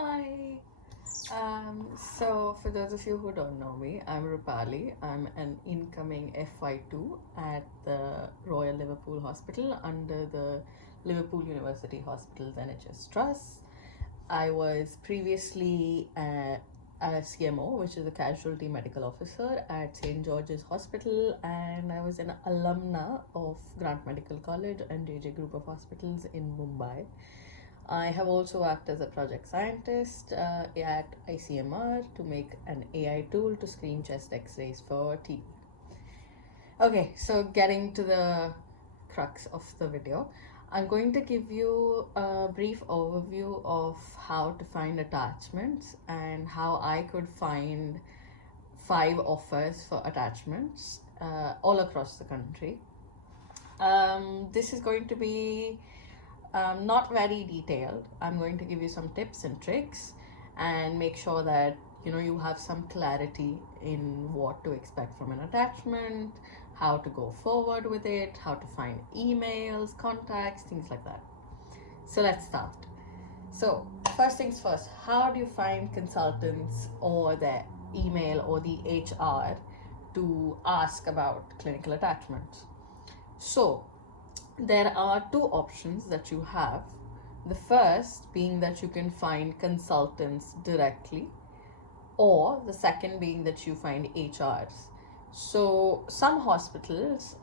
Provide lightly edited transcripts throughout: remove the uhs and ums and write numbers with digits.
Hi. So for those of you who don't know me, I'm Rupali. I'm an incoming FY2 at the Royal Liverpool Hospital under the Liverpool University Hospitals NHS Trust. I was previously a CMO, which is a casualty medical officer at St. George's Hospital, and I was an alumna of Grant Medical College and JJ Group of Hospitals in Mumbai. I have also acted as a project scientist at ICMR to make an AI tool to screen chest x-rays for TB. Okay, so getting to the crux of the video, I'm going to give you a brief overview of how to find attachments and how I could find 5 offers for attachments all across the country. This is going to be not very detailed. I'm going to give you some tips and tricks and make sure that you have some clarity in what to expect from an attachment, how to go forward with it, how to find emails, contacts, things like that. So let's start. So first things first, how do you find consultants or their email or the HR to ask about clinical attachments? So there are 2 options that you have. The first being that you can find consultants directly, or the second being that you find HRs. So some hospitals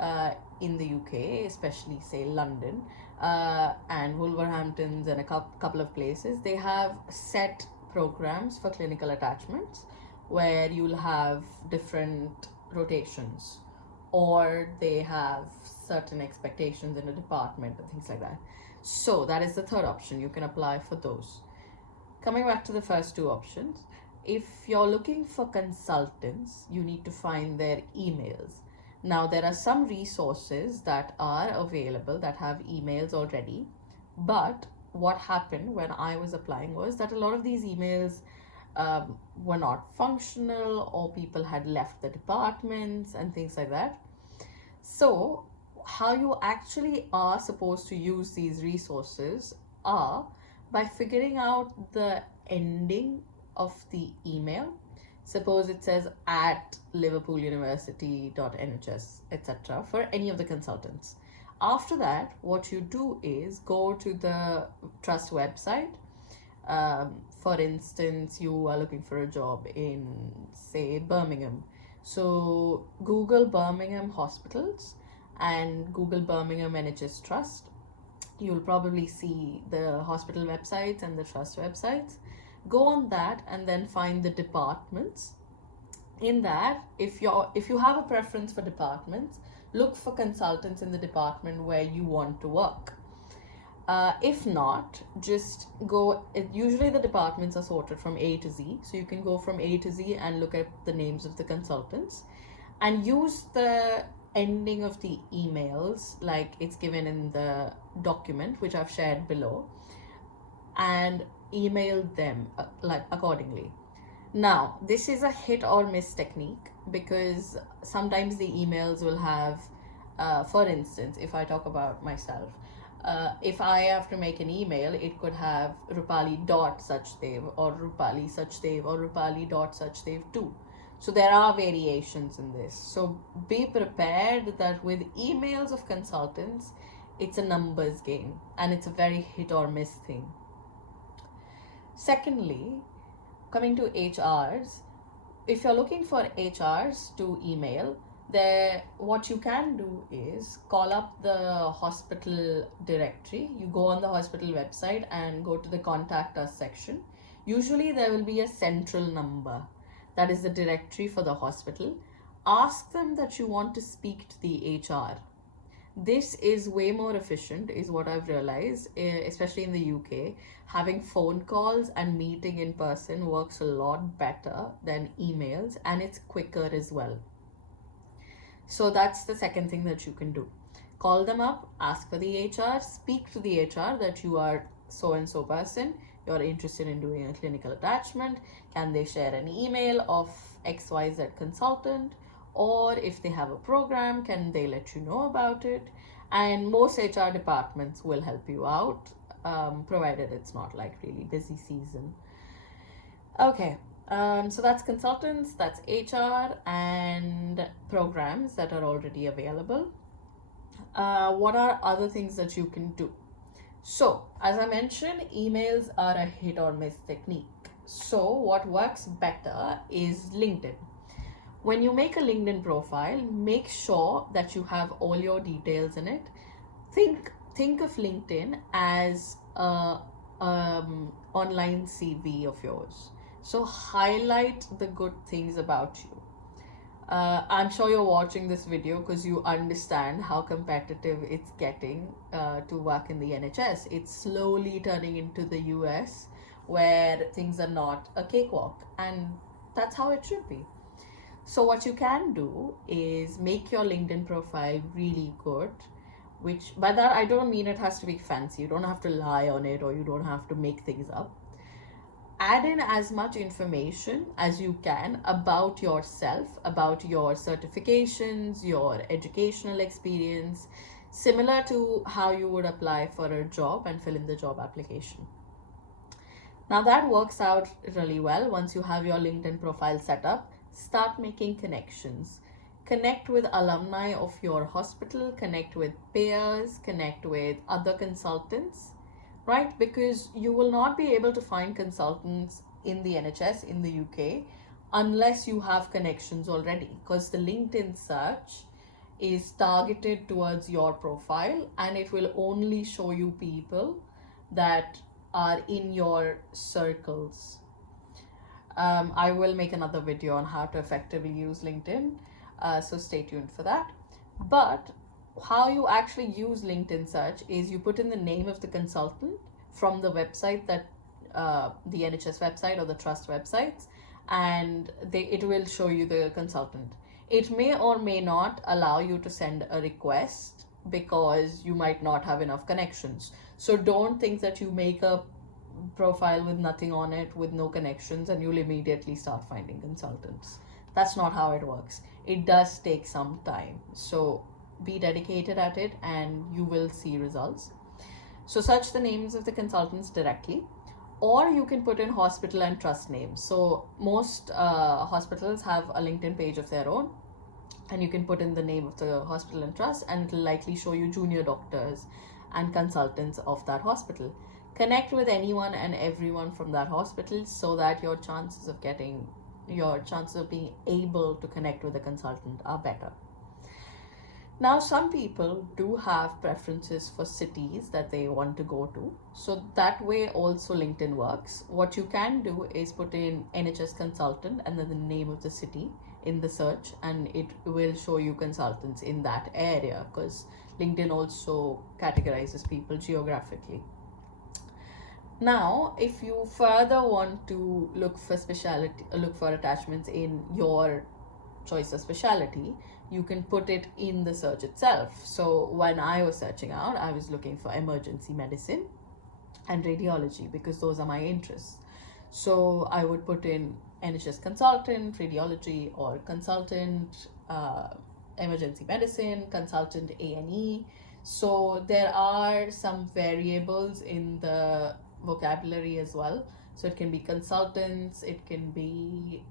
in the UK, especially say London and Wolverhamptons and a couple of places, they have set programs for clinical attachments where you'll have different rotations, or they have certain expectations in a department and things like that. So that is the third option. You can apply for those. Coming back to the first 2 options, if you're looking for consultants, you need to find their emails. Now, there are some resources that are available that have emails already, but what happened when I was applying was that a lot of these emails were not functional, or people had left the departments and things like that. So how you actually are supposed to use these resources are by figuring out the ending of the email. Suppose it says at liverpooluniversity.nhs, etc. for any of the consultants. After that, what you do is go to the trust website. For instance, you are looking for a job in, say, Birmingham. So Google Birmingham hospitals and Google Birmingham NHS Trust. You'll probably see the hospital websites and the trust websites. Go on that and then find the departments. In that, if you have a preference for departments, look for consultants in the department where you want to work. If not, just go. Usually the departments are sorted from A to Z, so you can go from A to Z and look at the names of the consultants and use the ending of the emails like it's given in the document which I've shared below, and email them like accordingly. Now, this is a hit or miss technique because sometimes the emails will have, for instance, if I talk about myself, if I have to make an email, it could have Rupali.Sachdev or Rupali Sachdev or Rupali.Sachdev too. So there are variations in this. So be prepared that with emails of consultants, it's a numbers game and it's a very hit or miss thing. Secondly, coming to HRs, if you're looking for HRs to email, what you can do is call up the hospital directory. You go on the hospital website and go to the contact us section. Usually there will be a central number, that is the directory for the hospital. Ask them that you want to speak to the HR. This is way more efficient, is what I've realized, especially in the UK. Having phone calls and meeting in person works a lot better than emails, and it's quicker as well. So that's the second thing that you can do. Call them up, ask for the HR, speak to the HR that you are so and so person, you're interested in doing a clinical attachment. Can they share an email of XYZ consultant? Or if they have a program, can they let you know about it? And most HR departments will help you out, provided it's not like really busy season. Okay, so that's consultants, that's HR, and programs that are already available. What are other things that you can do? So, as I mentioned, emails are a hit or miss technique. So, what works better is LinkedIn. When you make a LinkedIn profile, make sure that you have all your details in it. Think of LinkedIn as a online CV of yours. So highlight the good things about you. I'm sure you're watching this video because you understand how competitive it's getting to work in the NHS. It's slowly turning into the US where things are not a cakewalk, and that's how it should be. So, what you can do is make your LinkedIn profile really good, which by that I don't mean it has to be fancy. You don't have to lie on it or you don't have to make things up. Add in as much information as you can about yourself, about your certifications, your educational experience, similar to how you would apply for a job and fill in the job application. Now that works out really well. Once you have your LinkedIn profile set up, start making connections. Connect with alumni of your hospital, connect with peers, connect with other consultants, right? Because you will not be able to find consultants in the NHS in the UK unless you have connections already, because the LinkedIn search is targeted towards your profile and it will only show you people that are in your circles. I will make another video on how to effectively use LinkedIn, so stay tuned for that. But how you actually use LinkedIn search is you put in the name of the consultant from the website that the NHS website or the trust websites, and it will show you the consultant. It may or may not allow you to send a request because you might not have enough connections. So don't think that you make a profile with nothing on it, with no connections, and you'll immediately start finding consultants. That's not how it works. It does take some time. So be dedicated at it and you will see results. So search the names of the consultants directly, or you can put in hospital and trust names. So most hospitals have a LinkedIn page of their own, and you can put in the name of the hospital and trust, and it'll likely show you junior doctors and consultants of that hospital. Connect with anyone and everyone from that hospital so that your chances of being able to connect with a consultant are better. Now, some people do have preferences for cities that they want to go to. So that way also LinkedIn works. What you can do is put in NHS consultant and then the name of the city in the search, and it will show you consultants in that area, because LinkedIn also categorizes people geographically. Now, if you further want to look for attachments in your choice of specialty, you can put it in the search itself. So when I was searching out, I was looking for emergency medicine and radiology because those are my interests. So I would put in NHS consultant, radiology, or consultant, emergency medicine, consultant A&E. So there are some variables in the vocabulary as well. So it can be consultants, it can be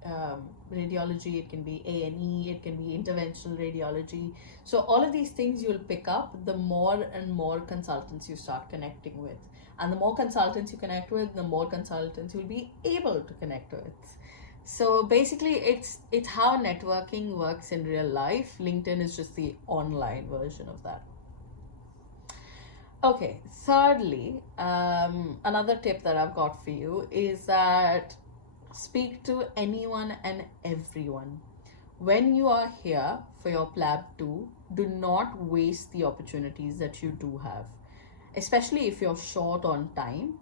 radiology, it can be A&E, it can be interventional radiology. So all of these things you'll pick up the more and more consultants you start connecting with. And the more consultants you connect with, the more consultants you'll be able to connect with. So basically it's how networking works in real life. LinkedIn is just the online version of that. Okay, thirdly, another tip that I've got for you is that speak to anyone and everyone. When you are here for your PLAB 2, do not waste the opportunities that you do have. Especially if you're short on time,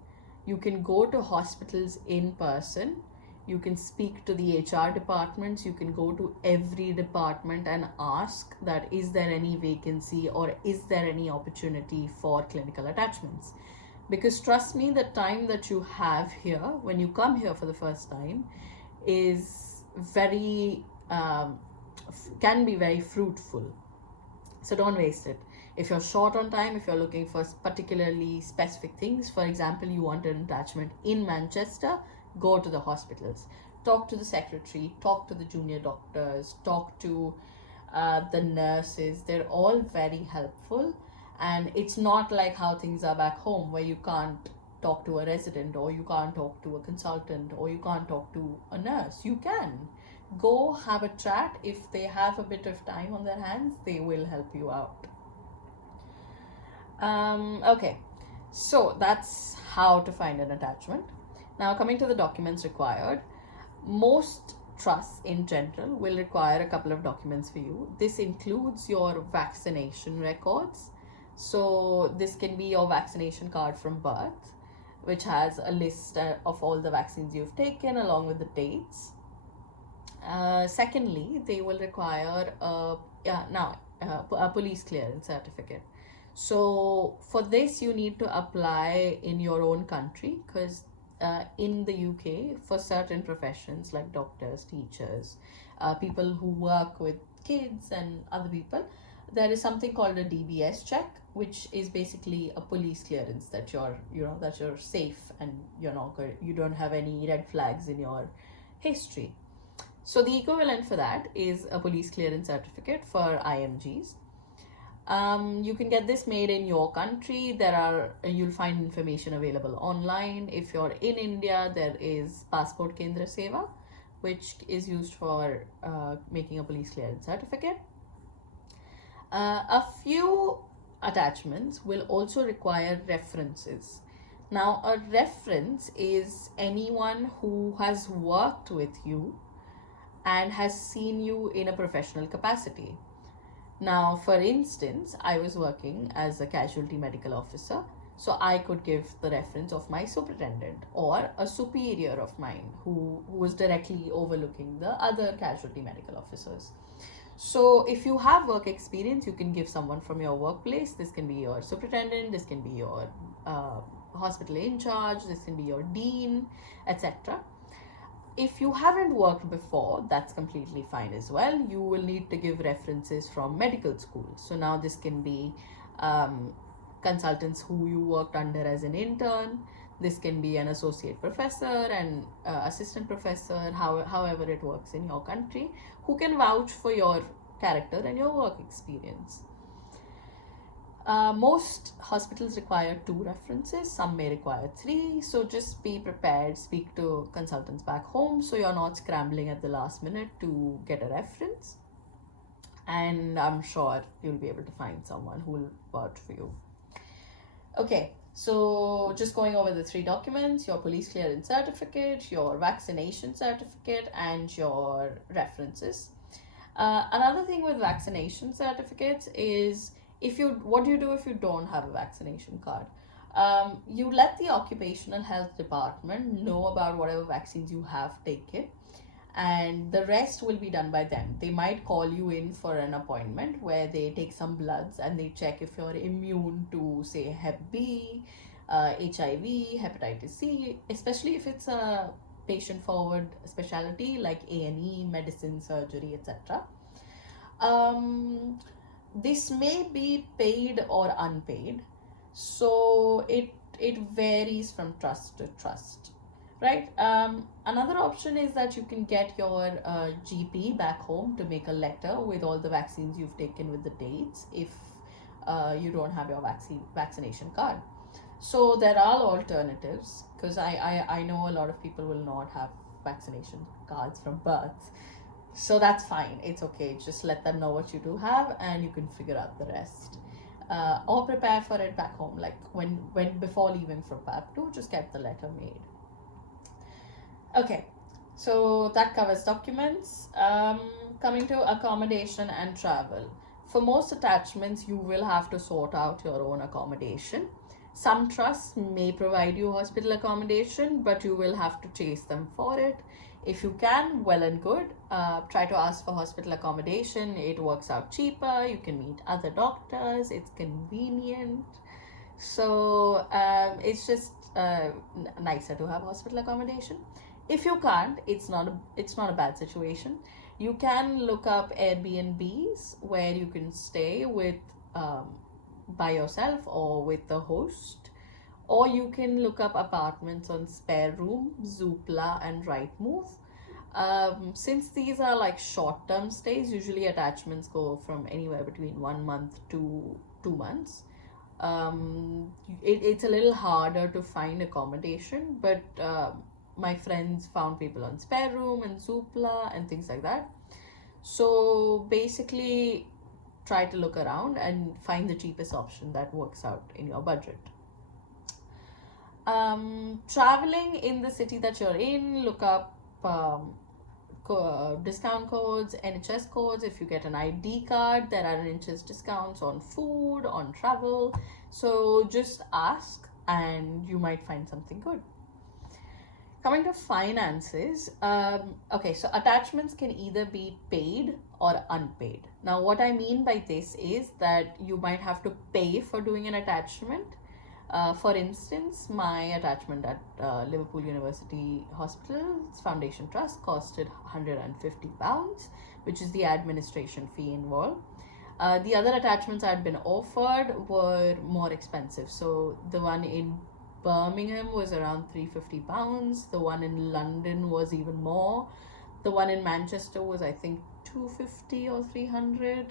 you can go to hospitals in person. You can speak to the HR departments. You can go to every department and ask that is there any vacancy or is there any opportunity for clinical attachments. Because trust me, the time that you have here when you come here for the first time is can be very fruitful. So don't waste it. If you're short on time, if you're looking for particularly specific things, for example, you want an attachment in Manchester, go to the hospitals, talk to the secretary, talk to the junior doctors, talk to the nurses. They're all very helpful, and it's not like how things are back home where you can't talk to a resident, or you can't talk to a consultant, or you can't talk to a nurse. You can go have a chat. If they have a bit of time on their hands, they will help you out. Okay, so that's how to find an attachment. Now, coming to the documents required, most trusts in general will require a couple of documents for you. This includes your vaccination records. So this can be your vaccination card from birth, which has a list of all the vaccines you've taken along with the dates. Secondly, they will require a police clearance certificate. So for this, you need to apply in your own country, because in the UK, for certain professions like doctors, teachers, people who work with kids and other people, there is something called a DBS check, which is basically a police clearance that you're safe and you don't have any red flags in your history. So the equivalent for that is a police clearance certificate for IMGs. You can get this made in your country. You'll find information available online. If you're in India, there is Passport Kendra Seva, which is used for making a police clearance certificate. A few attachments will also require references. Now, a reference is anyone who has worked with you and has seen you in a professional capacity. Now, for instance, I was working as a casualty medical officer, so I could give the reference of my superintendent or a superior of mine who was directly overlooking the other casualty medical officers. So if you have work experience, you can give someone from your workplace. This can be your superintendent, this can be your hospital in charge, this can be your dean, etc. If you haven't worked before, that's completely fine as well. You will need to give references from medical school. So now this can be consultants who you worked under as an intern. This can be an associate professor and assistant professor, however it works in your country, who can vouch for your character and your work experience. Most hospitals require 2 references, some may require 3, so just be prepared, speak to consultants back home so you're not scrambling at the last minute to get a reference, and I'm sure you'll be able to find someone who will vouch for you. Okay, so just going over the 3 documents: your police clearance certificate, your vaccination certificate, and your references. Another thing with vaccination certificates is, what do you do if you don't have a vaccination card? You let the occupational health department know about whatever vaccines you have taken, and the rest will be done by them. They might call you in for an appointment where they take some bloods and they check if you're immune to, say, Hep B, HIV, hepatitis C, especially if it's a patient forward specialty like A&E, medicine, surgery, etc. This may be paid or unpaid, so it varies from trust to trust, right? Another option is that you can get your GP back home to make a letter with all the vaccines you've taken with the dates if you don't have your vaccination card. So there are alternatives, because I know a lot of people will not have vaccination cards from birth. So that's fine, it's okay. Just let them know what you do have and you can figure out the rest. Or prepare for it back home, like when before leaving for PAP 2, just get the letter made. Okay, so that covers documents. Coming to accommodation and travel. For most attachments, you will have to sort out your own accommodation. Some trusts may provide you hospital accommodation, but you will have to chase them for it. If you can, well and good. Try to ask for hospital accommodation. It works out cheaper. You can meet other doctors. It's convenient. So it's just nicer to have hospital accommodation. If you can't, it's not a bad situation. You can look up Airbnbs where you can stay with by yourself or with the host, or you can look up apartments on Spare Room, Zoopla, and Rightmove. Since these are like short-term stays, usually attachments go from anywhere between 1 month to 2 months. It's a little harder to find accommodation, but my friends found people on Spare Room and Zoopla and things like that. So basically, try to look around and find the cheapest option that works out in your budget. Traveling in the city that you're in, look up discount codes, NHS codes. If you get an ID card, there are NHS discounts on food, on travel. So just ask and you might find something good. Coming to finances, okay, so attachments can either be paid or unpaid. Now, what I mean by this is that you might have to pay for doing an attachment. For instance, my attachment at Liverpool University Hospital's Foundation Trust costed £150, which is the administration fee involved. The other attachments I had been offered were more expensive. So the one in Birmingham was around £350. The one in London was even more. The one in Manchester was, I think, 250 or 300.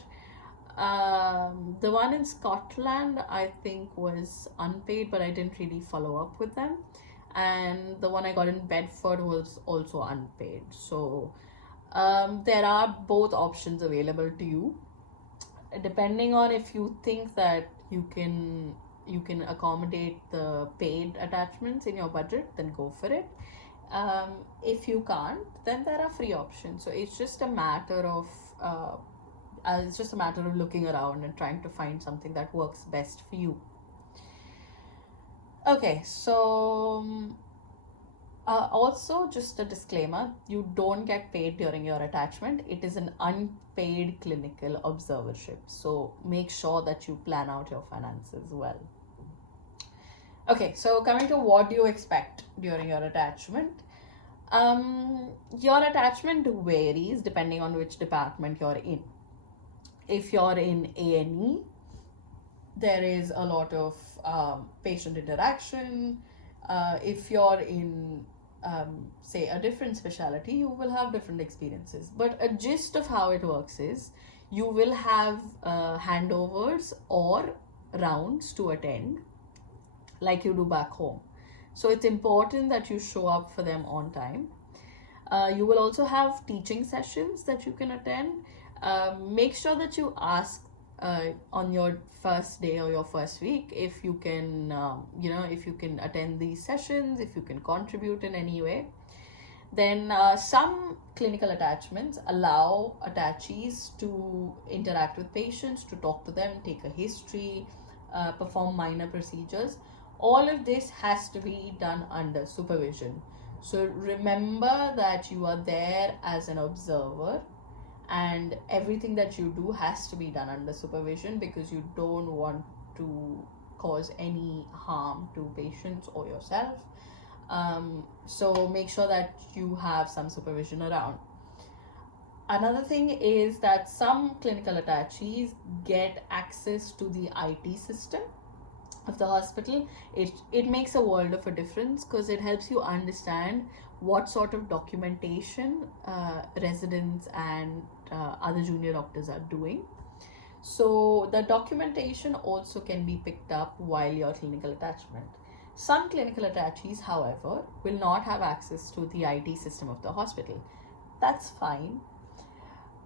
The one in Scotland, I think, was unpaid, but I didn't really follow up with them. And the one I got in Bedford was also unpaid. So there are both options available to you, depending on if you think that you can accommodate the paid attachments in your budget, then go for it. If you can't, then there are free options. So it's just a matter of looking around and trying to find something that works best for you. Okay, so also just a disclaimer, you don't get paid during your attachment. It is an unpaid clinical observership, so make sure that you plan out your finances well. Okay, so coming to what do you expect during your attachment. Your attachment varies depending on which department you're in. If you're in A&E, there is a lot of patient interaction. If you're in, say, a different specialty, you will have different experiences. But a gist of how it works is you will have handovers or rounds to attend like you do back home. So it's important that you show up for them on time. You will also have teaching sessions that you can attend. Make sure that you ask on your first day or your first week if you can, if you can attend these sessions, if you can contribute in any way. Then some clinical attachments allow attachees to interact with patients, to talk to them, take a history, perform minor procedures. All of this has to be done under supervision. So remember that you are there as an observer, and everything that you do has to be done under supervision because you don't want to cause any harm to patients or yourself. So make sure that you have some supervision around. Another thing is that some clinical attachees get access to the IT system of the hospital. It makes a world of a difference because it helps you understand what sort of documentation residents and other junior doctors are doing. So the documentation also can be picked up while your clinical attachment. Some clinical attachees, however, will not have access to the IT system of the hospital. That's fine.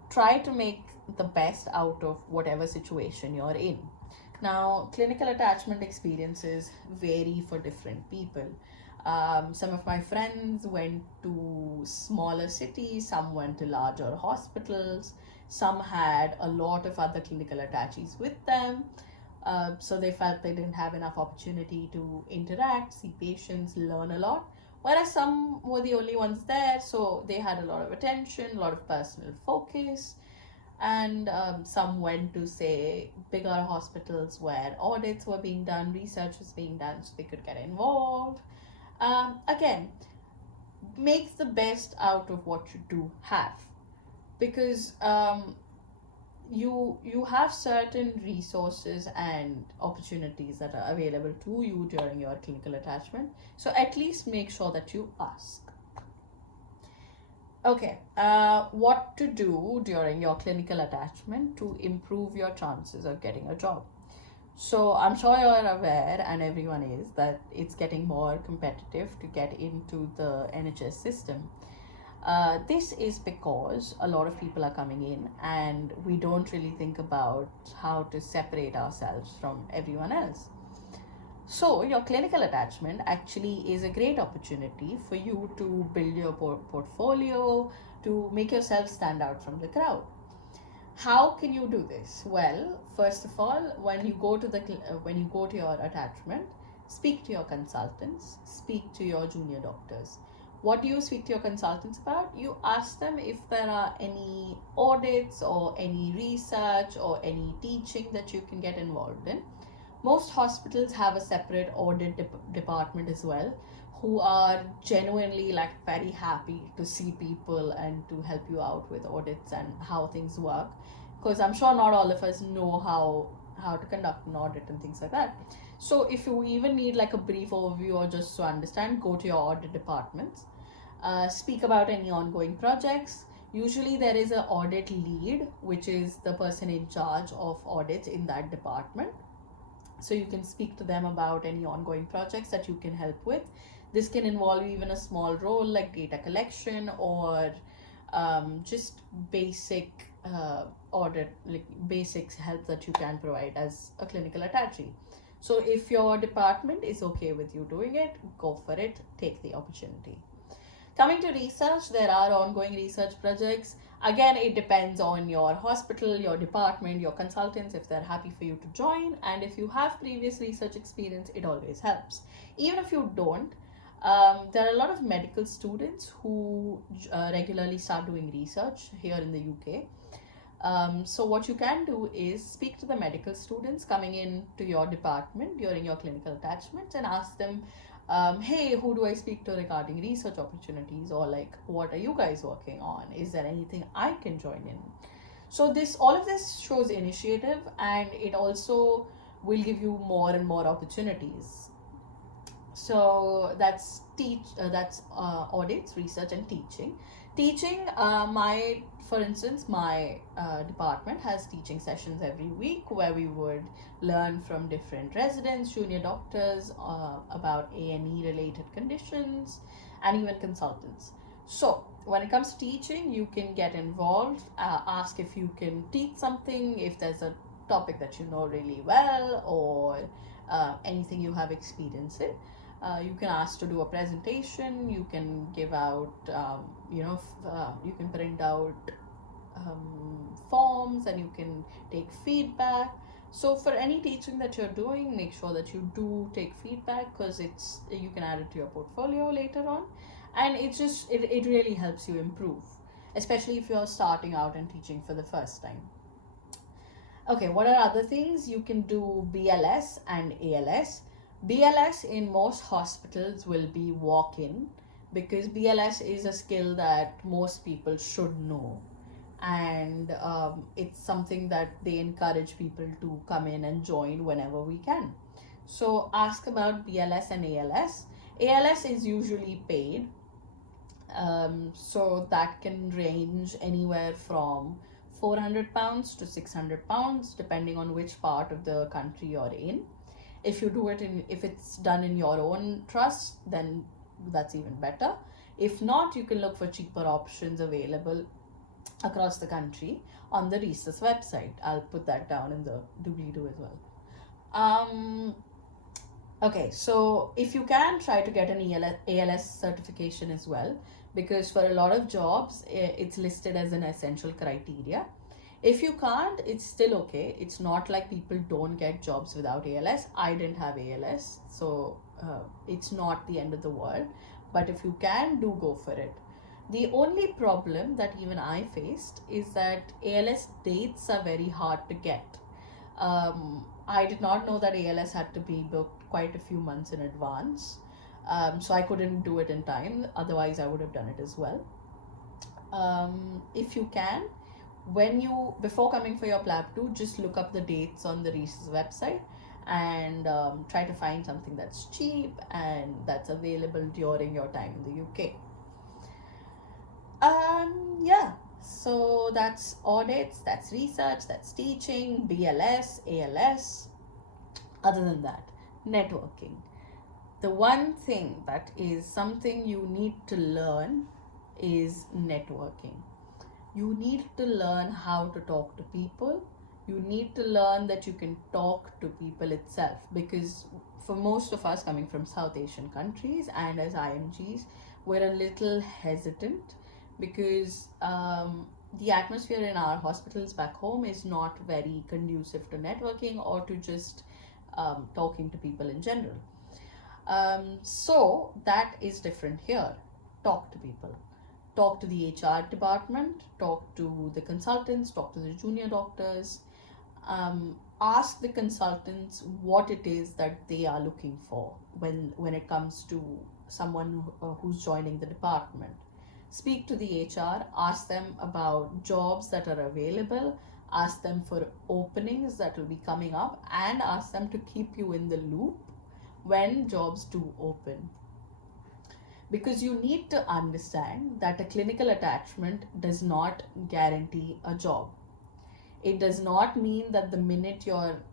Try to make the best out of whatever situation you're in. Now, clinical attachment experiences vary for different people. Some of my friends went to smaller cities, some went to larger hospitals, some had a lot of other clinical attachees with them. So they felt they didn't have enough opportunity to interact, see patients, learn a lot. Whereas some were the only ones there, so they had a lot of attention, a lot of personal focus. And some went to, say, bigger hospitals where audits were being done, research was being done, so they could get involved. Again, make the best out of what you do have, because you have certain resources and opportunities that are available to you during your clinical attachment, so at least make sure that you ask. Okay, what to do during your clinical attachment to improve your chances of getting a job. So I'm sure you're aware, and everyone is, that it's getting more competitive to get into the NHS system. This is because a lot of people are coming in, and we don't really think about how to separate ourselves from everyone else. So, your clinical attachment actually is a great opportunity for you to build your portfolio, to make yourself stand out from the crowd. How can you do this? Well, first of all, when you go to your attachment, speak to your consultants, speak to your junior doctors. What do you speak to your consultants about? You ask them if there are any audits or any research or any teaching that you can get involved in. Most hospitals have a separate audit department as well, who are genuinely like very happy to see people and to help you out with audits and how things work, because I'm sure not all of us know how to conduct an audit and things like that. So if you even need like a brief overview or just to understand, go to your audit departments. Speak about any ongoing projects. Usually there is an audit lead, which is the person in charge of audits in that department. So you can speak to them about any ongoing projects that you can help with. This can involve even a small role like data collection or just basic audit, like basics help that you can provide as a clinical attaché. So if your department is okay with you doing it, go for it, take the opportunity. Coming to research, there are ongoing research projects. Again, it depends on your hospital, your department, your consultants, if they're happy for you to join. And if you have previous research experience, it always helps. Even if you don't, there are a lot of medical students who regularly start doing research here in the UK. So what you can do is speak to the medical students coming in to your department during your clinical attachments and ask them, hey, who do I speak to regarding research opportunities, or like, what are you guys working on? Is there anything I can join in? So all of this shows initiative, and it also will give you more and more opportunities. So that's audits, research, and teaching. Teaching, for instance, my department has teaching sessions every week where we would learn from different residents, junior doctors, about A&E related conditions, and even consultants. So when it comes to teaching, you can get involved, ask if you can teach something, if there's a topic that you know really well, or anything you have experience in. You can ask to do a presentation, you can give out, you can print out forms, and you can take feedback. So for any teaching that you're doing, make sure that you do take feedback, because you can add it to your portfolio later on, and it really helps you improve, especially if you're starting out and teaching for the first time. Okay, what are other things? You can do BLS and ALS. BLS in most hospitals will be walk-in, because BLS is a skill that most people should know, and it's something that they encourage people to come in and join whenever we can. So ask about BLS and ALS. ALS is usually paid, so that can range anywhere from £400 to £600, depending on which part of the country you're in. If it's done in your own trust, then that's even better. If not, you can look for cheaper options available across the country on the RESUS website. I'll put that down in the doobly-doo as well. Okay, so if you can, try to get an ALS certification as well, because for a lot of jobs, it's listed as an essential criteria. If you can't, it's still okay. It's not like people don't get jobs without ALS. I didn't have ALS, so it's not the end of the world. But if you can, do go for it. The only problem that even I faced is that ALS dates are very hard to get. I did not know that ALS had to be booked quite a few months in advance. So I couldn't do it in time. Otherwise, I would have done it as well. If you can, Before coming for your PLAB 2, just look up the dates on the Reese's website and try to find something that's cheap and that's available during your time in the UK. Yeah, so that's audits, that's research, that's teaching, BLS, ALS. Other than that, networking. The one thing that is something you need to learn is networking. You need to learn how to talk to people. You need to learn that you can talk to people itself, because for most of us coming from South Asian countries and as IMGs, we're a little hesitant because the atmosphere in our hospitals back home is not very conducive to networking or to just talking to people in general. So that is different here. Talk to people. Talk to the HR department, talk to the consultants, talk to the junior doctors. Ask the consultants what it is that they are looking for when it comes to someone who's joining the department. Speak to the HR, ask them about jobs that are available, ask them for openings that will be coming up, and ask them to keep you in the loop when jobs do open. Because you need to understand that a clinical attachment does not guarantee a job. It does not mean that the minute your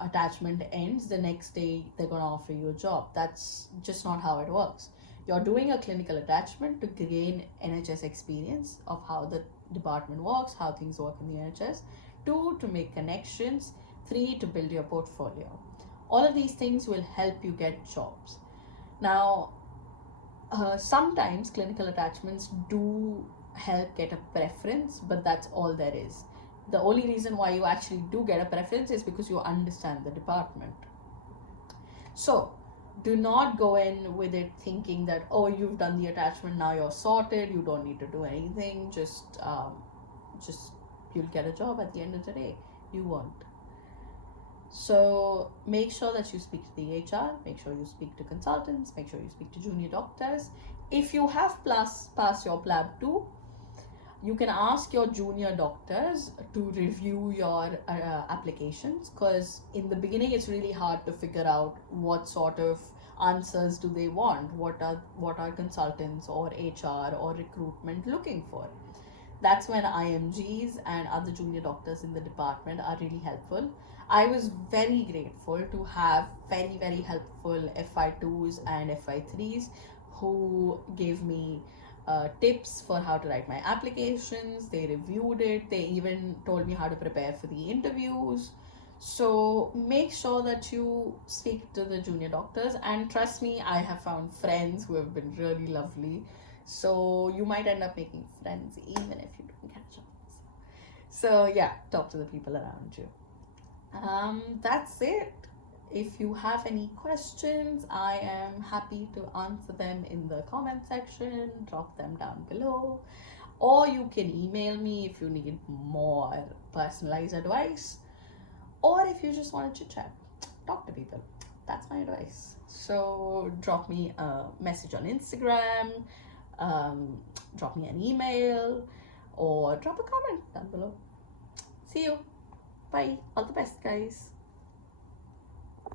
attachment ends, the next day they're going to offer you a job. That's just not how it works. You're doing a clinical attachment to gain NHS experience of how the department works, how things work in the NHS. 2, to make connections. 3, to build your portfolio. All of these things will help you get jobs. Now, sometimes clinical attachments do help get a preference, but that's all there is. The only reason why you actually do get a preference is because you understand the department. So do not go in with it thinking that, oh, you've done the attachment, now you're sorted, you don't need to do anything, just you'll get a job at the end of the day. You won't. So make sure that you speak to the HR, make sure you speak to consultants, make sure you speak to junior doctors. If you have passed your PLAB 2, you can ask your junior doctors to review your applications, because in the beginning it's really hard to figure out what sort of answers do they want, what are consultants or HR or recruitment looking for. That's when IMGs and other junior doctors in the department are really helpful. I was very grateful to have very, very helpful FI2s and FI3s who gave me tips for how to write my applications. They reviewed it. They even told me how to prepare for the interviews. So make sure that you speak to the junior doctors, and trust me, I have found friends who have been really lovely. So you might end up making friends even if you don't catch up. So yeah, talk to the people around you. That's it. If you have any questions, I am happy to answer them in the comment section. Drop them down below. Or you can email me if you need more personalized advice. Or if you just want to chit chat, talk to people. That's my advice. So drop me a message on Instagram, drop me an email, or drop a comment down below. See you. Bye. All the best, guys.